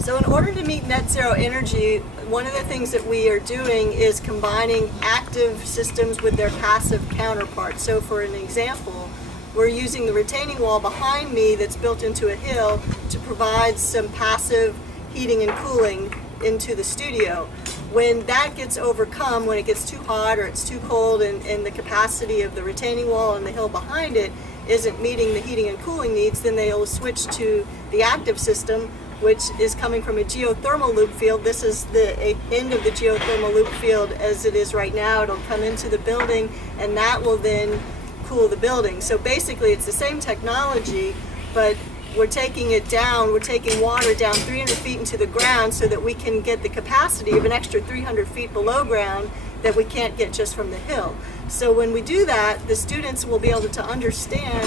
So in order to meet net zero energy, one of the things that we are doing is combining active systems with their passive counterparts. So for an example, we're using the retaining wall behind me that's built into a hill to provide some passive heating and cooling into the studio. When that gets overcome, when it gets too hot or it's too cold and the capacity of the retaining wall and the hill behind it isn't meeting the heating and cooling needs, then they'll switch to the active system, which is coming from a geothermal loop field. This is the end of the geothermal loop field as it is right now. It'll come into the building and that will then cool the building. So basically it's the same technology, but we're taking it down, we're taking water down 300 feet into the ground so that we can get the capacity of an extra 300 feet below ground that we can't get just from the hill. So when we do that, the students will be able to understand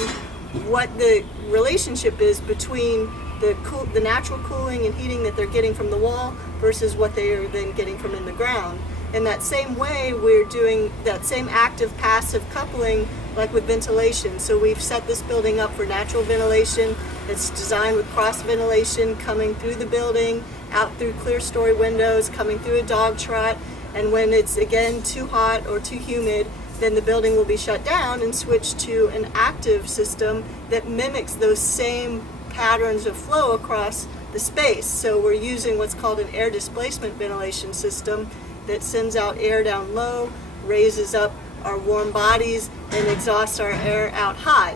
what the relationship is between the natural cooling and heating that they're getting from the wall versus what they are then getting from in the ground. In that same way, we're doing that same active passive coupling like with ventilation. So we've set this building up for natural ventilation. It's designed with cross ventilation coming through the building, out through clear story windows, coming through a dog trot, and when it's again too hot or too humid, then the building will be shut down and switch to an active system that mimics those same patterns of flow across the space. So we're using what's called an air displacement ventilation system that sends out air down low, raises up our warm bodies, and exhausts our air out high.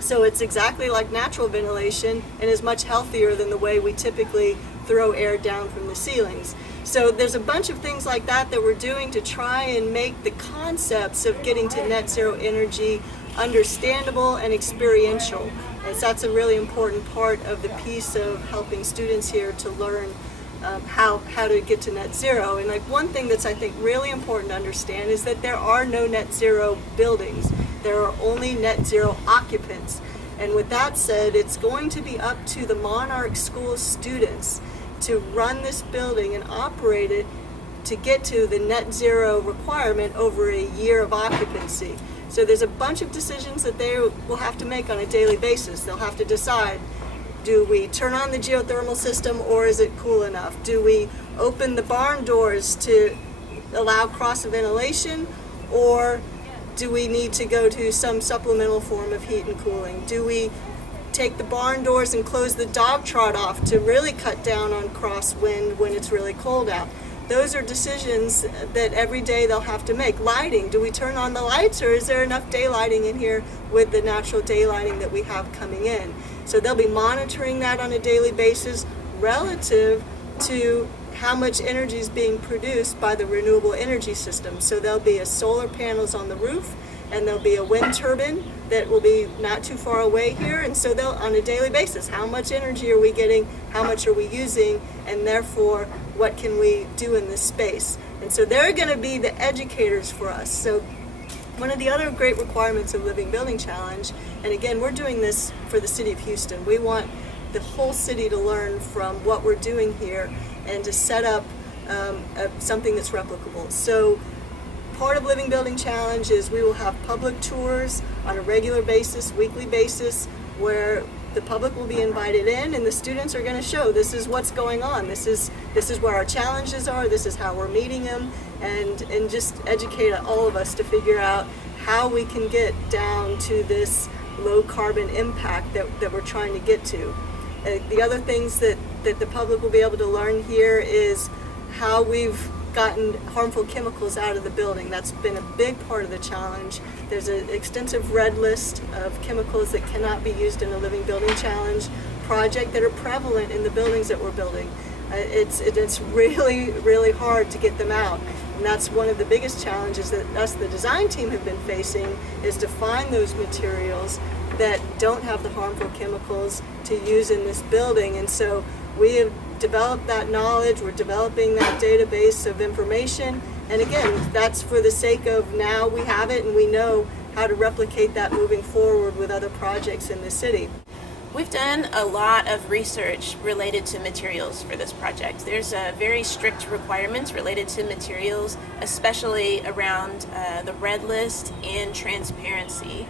So it's exactly like natural ventilation and is much healthier than the way we typically throw air down from the ceilings. So there's a bunch of things like that that we're doing to try and make the concepts of getting to net zero energy understandable and experiential. And so that's a really important part of the piece of helping students here to learn how to get to net zero. And like one thing that's I think really important to understand is that there are no net zero buildings. There are only net zero occupants. And with that said, it's going to be up to the Monarch School students to run this building and operate it to get to the net zero requirement over a year of occupancy. So there's a bunch of decisions that they will have to make on a daily basis. They'll have to decide, do we turn on the geothermal system or is it cool enough? Do we open the barn doors to allow cross ventilation, or do we need to go to some supplemental form of heat and cooling? Do we take the barn doors and close the dog trot off to really cut down on crosswind when it's really cold out? Those are decisions that every day they'll have to make. Lighting, do we turn on the lights or is there enough daylighting in here with the natural daylighting that we have coming in? So they'll be monitoring that on a daily basis relative to how much energy is being produced by the renewable energy system. So there'll be solar panels on the roof, and there'll be a wind turbine that will be not too far away here, and so they'll, on a daily basis, how much energy are we getting, how much are we using, and therefore what can we do in this space. And so they're going to be the educators for us. So one of the other great requirements of Living Building Challenge, and again we're doing this for the city of Houston, we want the whole city to learn from what we're doing here and to set up something that's replicable. So part of Living Building Challenge is we will have public tours on a regular basis, weekly basis, where the public will be invited in and the students are going to show this is what's going on, this is where our challenges are, this is how we're meeting them, and just educate all of us to figure out how we can get down to this low carbon impact that we're trying to get to. The other things that the public will be able to learn here is how we've gotten harmful chemicals out of the building. That's been a big part of the challenge. There's an extensive red list of chemicals that cannot be used in a Living Building Challenge project that are prevalent in the buildings that we're building. It's really, really hard to get them out. And that's one of the biggest challenges that us, the design team, have been facing, is to find those materials that don't have the harmful chemicals to use in this building. And so we have developed that knowledge, we're developing that database of information, and again, that's for the sake of now we have it and we know how to replicate that moving forward with other projects in the city. We've done a lot of research related to materials for this project. There's very strict requirements related to materials, especially around the red list and transparency.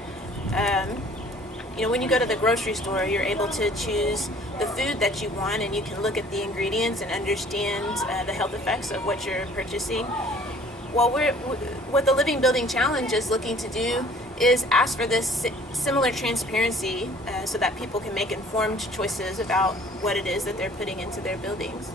You know, when you go to the grocery store, you're able to choose the food that you want, and you can look at the ingredients and understand the health effects of what you're purchasing. Well, what the Living Building Challenge is looking to do is ask for this similar transparency so that people can make informed choices about what it is that they're putting into their buildings.